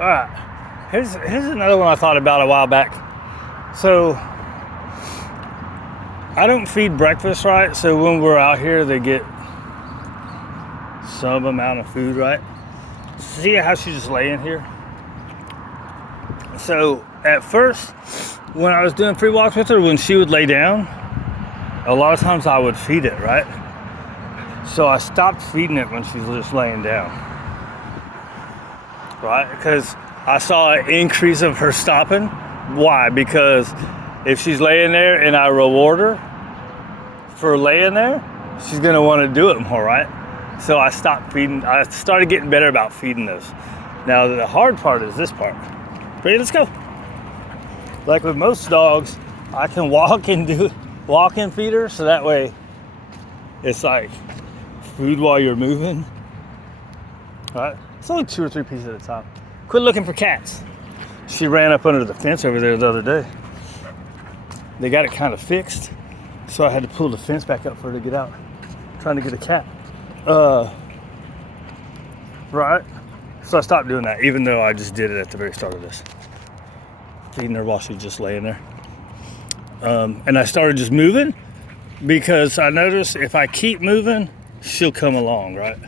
All right, here's another one I thought about a while back. So I don't feed breakfast, right? So when we're out here, they get some amount of food, right? See how she's just laying here? So at first, when I was doing free walks with her, when she would lay down, a lot of times I would feed it, right? So I stopped feeding it when she's just laying down, right? Because I saw an increase of her stopping. Why? Because if she's laying there and I reward her for laying there, she's gonna want to do it more, right? So I stopped feeding. I started getting better about feeding those. Now the hard part is this part. Ready? Let's go. Like with most dogs, I can walk and feed her, so that way it's like food while you're moving. All right? It's only 2 or 3 pieces at a time. Quit looking for cats. She ran up under the fence over there the other day. They got it kind of fixed, so I had to pull the fence back up for her to get out. Trying to get a cat. Right? So I stopped doing that, even though I just did it at the very start of this. Feeding her while she's just laying there. And I started just moving because I noticed if I keep moving, she'll come along, right?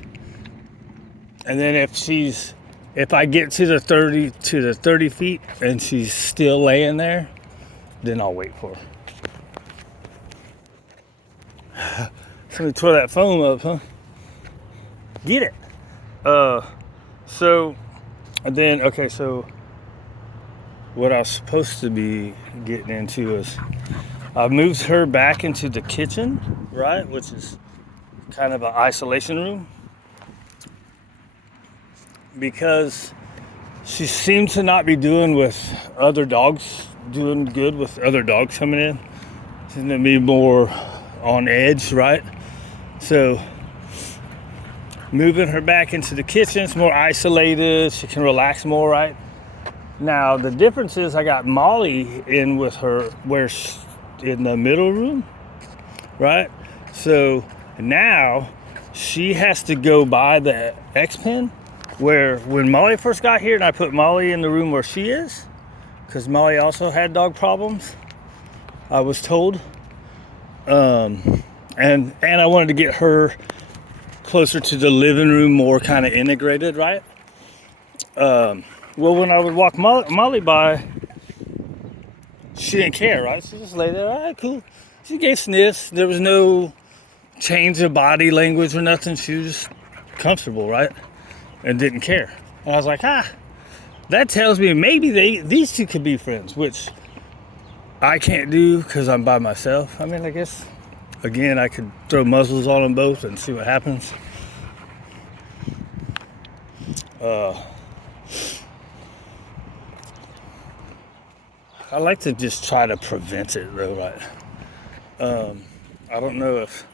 And then if I get to the 30 feet and she's still laying there, then I'll wait for her. Somebody tore that foam up, huh? Get it. So what I was supposed to be getting into is I moved her back into the kitchen, right? Which is kind of an isolation room. Because she seems to not be doing with other dogs, doing good with other dogs coming in. She's gonna be more on edge, right? So moving her back into the kitchen, it's more isolated, she can relax more, right? Now the difference is I got Molly in with her in the middle room, right? So now she has to go by the X pen, where when Molly first got here and I put Molly in the room where she is, because Molly also had dog problems, I was told. And I wanted to get her closer to the living room, more kind of integrated, right? Well, when I would walk Molly by, she didn't care, right? She just lay there, all right, cool. She gave sniffs. There was no change of body language or nothing. She was just comfortable, right? And didn't care. And I was like, that tells me maybe these two could be friends, which I can't do because I'm by myself. I mean, I guess, again, I could throw muzzles on them both and see what happens. I like to just try to prevent it though, right? I don't know if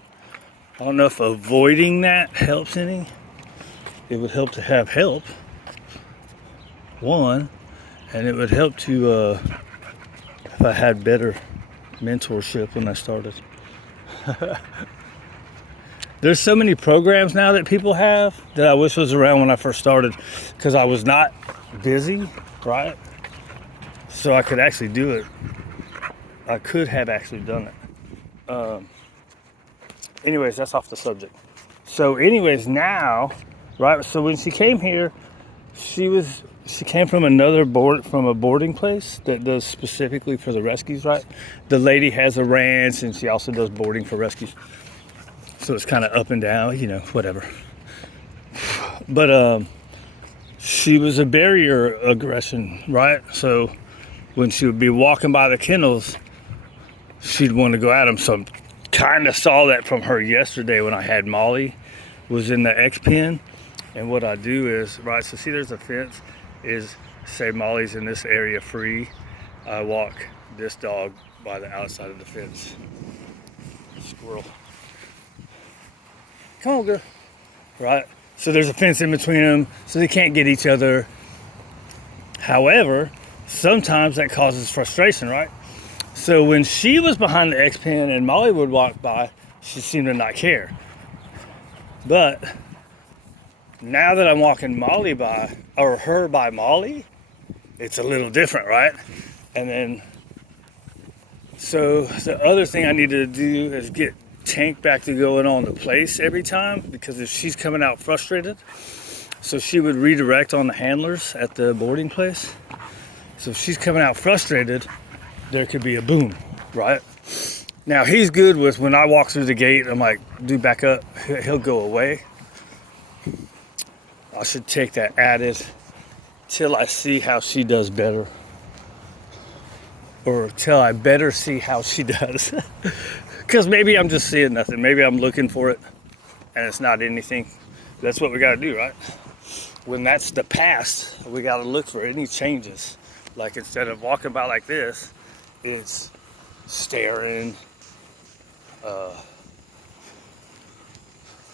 avoiding that helps any. It would help to have help, one, and it would help to if I had better mentorship when I started. There's so many programs now that people have that I wish was around when I first started, because I was not busy, right? So I could actually do it. I could have actually done it. Anyways, that's off the subject. So anyways, now, right, so when she came here, she came from from a boarding place that does specifically for the rescues, right? The lady has a ranch and she also does boarding for rescues. So it's kind of up and down, whatever. But she was a barrier aggression, right? So when she would be walking by the kennels, she'd want to go at them. So kind of saw that from her yesterday when I had Molly was in the X pen. And what I do is, right, so see there's a fence, is say Molly's in this area free. I walk this dog by the outside of the fence. Squirrel. Come on, girl. Right? So there's a fence in between them, so they can't get each other. However, sometimes that causes frustration, right? So when she was behind the X pen and Molly would walk by, she seemed to not care. But now that I'm walking Molly by, or her by Molly, it's a little different, right? And then, so the other thing I need to do is get Tank back to going on the place every time, because if she's coming out frustrated, so she would redirect on the handlers at the boarding place. So if she's coming out frustrated, there could be a boom, right? Now he's good with when I walk through the gate, I'm like, dude, back up, he'll go away. I should take that added till I see how she does better. Or till I better see how she does. Because maybe I'm just seeing nothing. Maybe I'm looking for it and it's not anything. That's what we got to do, right? When that's the past, we got to look for any changes. Like instead of walking by like this, it's staring,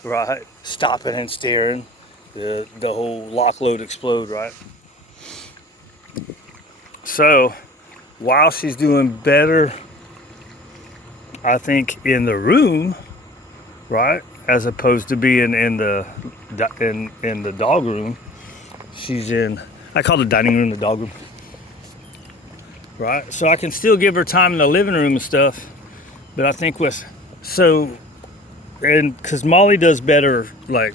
right? Stopping and staring. The whole lock load explode, right? So while she's doing better, I think in the room, right, as opposed to being in the dog room, she's in, I call the dining room the dog room, right? So I can still give her time in the living room and stuff, but I think and because Molly does better, like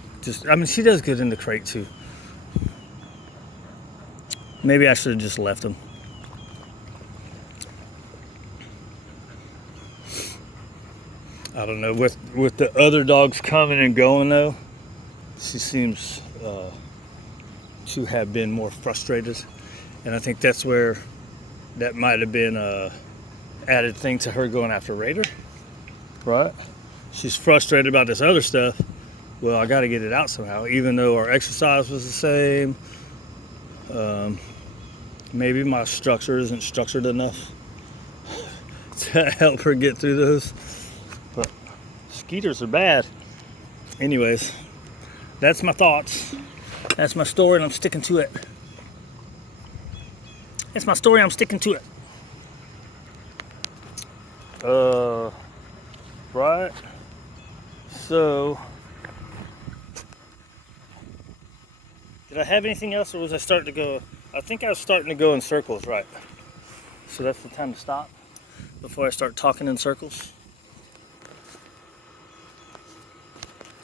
she does good in the crate too. Maybe I should have just left them. I don't know, with the other dogs coming and going though, she seems to have been more frustrated, and I think that's where that might have been a added thing to her going after Raider, right? She's frustrated about this other stuff. Well, I got to get it out somehow, even though our exercise was the same. Maybe my structure isn't structured enough to help her get through those. But skeeters are bad. Anyways, that's my thoughts. That's my story, and I'm sticking to it. That's my story, I'm sticking to it. Right. So, did I have anything else, or was I starting to go? I think I was starting to go in circles, right? So that's the time to stop before I start talking in circles.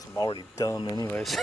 I'm already dumb anyways.